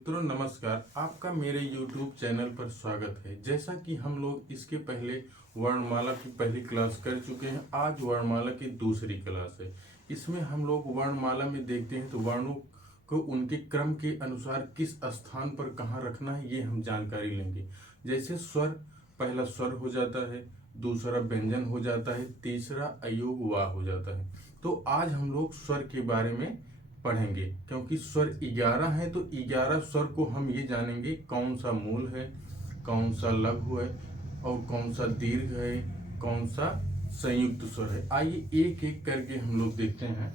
मित्रों नमस्कार, आपका मेरे YouTube चैनल पर स्वागत है। जैसा कि हम लोग इसके पहले वर्णमाला की पहली क्लास कर चुके हैं, आज वर्णमाला की दूसरी क्लास है। इसमें हम लोग वर्णमाला में देखते हैं तो वर्णों को उनके क्रम के अनुसार किस स्थान पर कहाँ रखना है ये हम जानकारी लेंगे। जैसे स्वर, पहला स्वर हो जाता है, दूसरा व्यंजन हो जाता है, तीसरा अयोग वा हो जाता है। तो आज हम लोग स्वर के बारे में पढ़ेंगे, क्योंकि स्वर 11 है तो 11 स्वर को हम ये जानेंगे कौन सा मूल है, कौन सा लघु है और कौन सा दीर्घ है, कौन सा संयुक्त स्वर है। आइए एक एक करके हम लोग देखते हैं।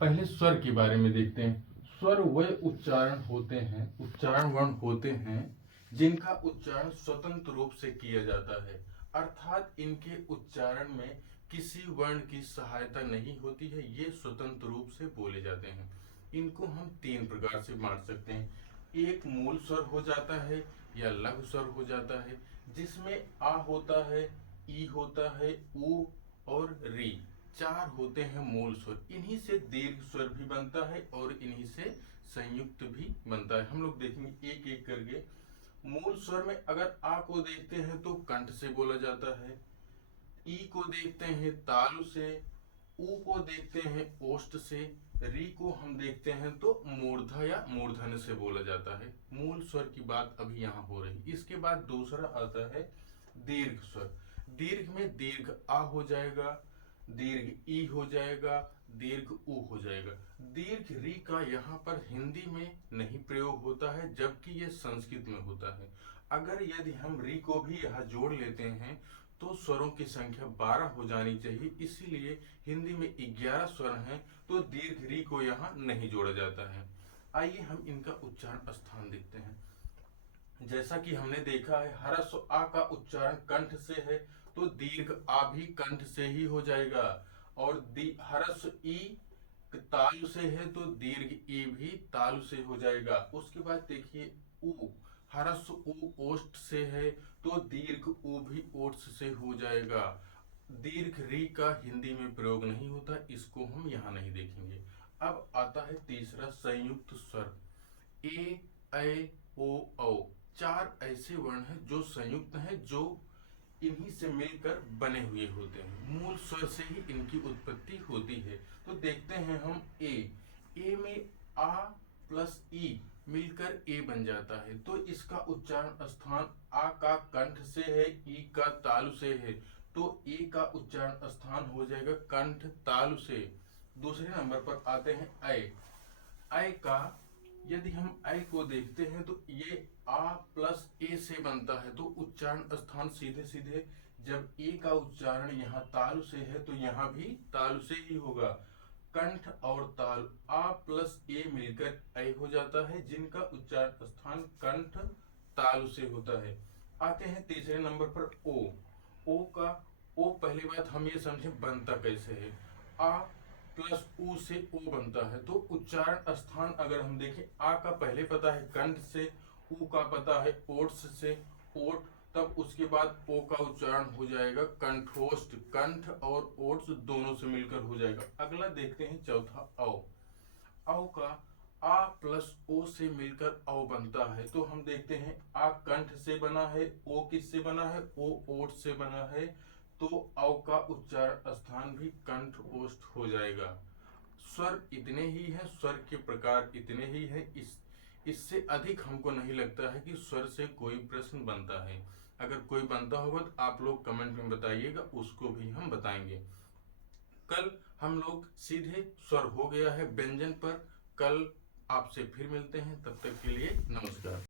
पहले स्वर के बारे में देखते हैं। स्वर वे उच्चारण होते हैं, उच्चारण वर्ण होते हैं जिनका उच्चारण स्वतंत्र रूप से किया जाता है, अर्थात इनके उच्चारण में किसी वर्ण की सहायता नहीं होती है, ये स्वतंत्र रूप से बोले जाते हैं। इनको हम तीन प्रकार से बांट सकते हैं। एक मूल स्वर हो जाता है या लघु स्वर हो जाता है, जिसमें आ होता है, ई होता है, उ और री, चार होते हैं मूल स्वर। इन्हीं से दीर्घ स्वर भी बनता है और इन्हीं से संयुक्त भी बनता है। हम लोग देखेंगे एक एक करके। मूल स्वर में अगर आ को देखते हैं तो कंठ से बोला जाता है, ई को देखते हैं तालु से, उ को देखते हैं ओष्ठ से, री को हम देखते हैं तो मूर्धा या मूर्धन से बोला जाता है। मूल स्वर की बात अभी यहाँ हो रही। इसके बाद दूसरा आता है दीर्घ स्वर। दीर्घ में दीर्घ आ हो जाएगा, दीर्घ ई हो जाएगा, दीर्घ उ हो जाएगा। दीर्घ री का यहाँ पर हिंदी में नहीं प्रयोग होता है, जबकि यह संस्कृत में होता है। अगर यदि हम री को भी यहाँ जोड़ लेते हैं तो स्वरों की संख्या 12 हो जानी चाहिए, इसीलिए हिंदी में 11 स्वर हैं तो दीर्घ री को यहाँ नहीं जोड़ा जाता है। आइए हम इनका उच्चारण स्थान देखते हैं। जैसा कि हमने देखा है, ह्रस्व आ का उच्चारण कंठ से है तो दीर्घ आ भी कंठ से ही हो जाएगा, और ह्रस्व ई तालु से है तो दीर्घ ई भी तालु से हो जाएगा। उसके बाद देखिए उ, ह्रस्व उ ओष्ठ से है तो दीर्घ उ भी ओष्ठ से हो जाएगा। दीर्घ री का हिंदी में प्रयोग नहीं होता, इसको हम यहाँ नहीं देखेंगे। अब आता है तीसरा संयुक्त स्वर। ए, ऐ, ओ, औ, चार ऐसे वर्ण हैं जो संयुक्त हैं, जो इन्हीं से मिलकर बने हुए होते हैं। मूल स्वर से ही इनकी उत्पत्ति होती है। तो देखते हैं हम ए। ए में आ प्लस ई मिलकर ए बन जाता है, तो इसका उच्चारण स्थान आ का कंठ से है, ई का तालु से है, तो ए का उच्चारण स्थान हो जाएगा कंठ तालु से। दूसरे नंबर पर आते हैं ऐ। ऐ का यदि हम ऐ को देखते हैं तो ये आ प्लस ए से बनता है, तो उच्चारण स्थान सीधे सीधे जब ए का उच्चारण यहाँ तालु से है तो यहाँ भी तालु से ही होगा। कंठ और ताल आ प्लस ए मिलकर ऐ हो जाता है, जिनका उच्चारण स्थान कंठ तालु से होता है। आते हैं तीसरे नंबर पर ओ। ओ का ओ पहली बात हम ये समझे बनता कैसे है। आ प्लस उ से ओ बनता है, तो उच्चारण स्थान अगर हम देखें, आ का पहले पता है कंठ से, उ का पता है ओठ से, ओठ, तब उसके बाद ओ का उच्चारण हो जाएगा कंठोष्ठ, कंठ और ओठ दोनों से मिलकर हो जाएगा। अगला देखते हैं चौथा औ। औ का आ प्लस ओ से मिलकर औ बनता है, तो हम देखते हैं आ कंठ से बना है, ओ किससे बना है, ओ ओठ से बना है, तो औ का उच्चारण स्थान भी कंठ ओष्ठ हो जाएगा। स्वर इतने ही हैं, स्वर के प्रकार इतने ही हैं। इससे अधिक हमको नहीं लगता है कि स्वर से कोई प्रश्न बनता है। अगर कोई बनता होगा तो आप लोग कमेंट में बताइएगा, उसको भी हम बताएंगे। कल हम लोग सीधे स्वर हो गया है व्यंजन पर। कल आपसे फिर मिलते हैं, तब तक के लिए नमस्कार।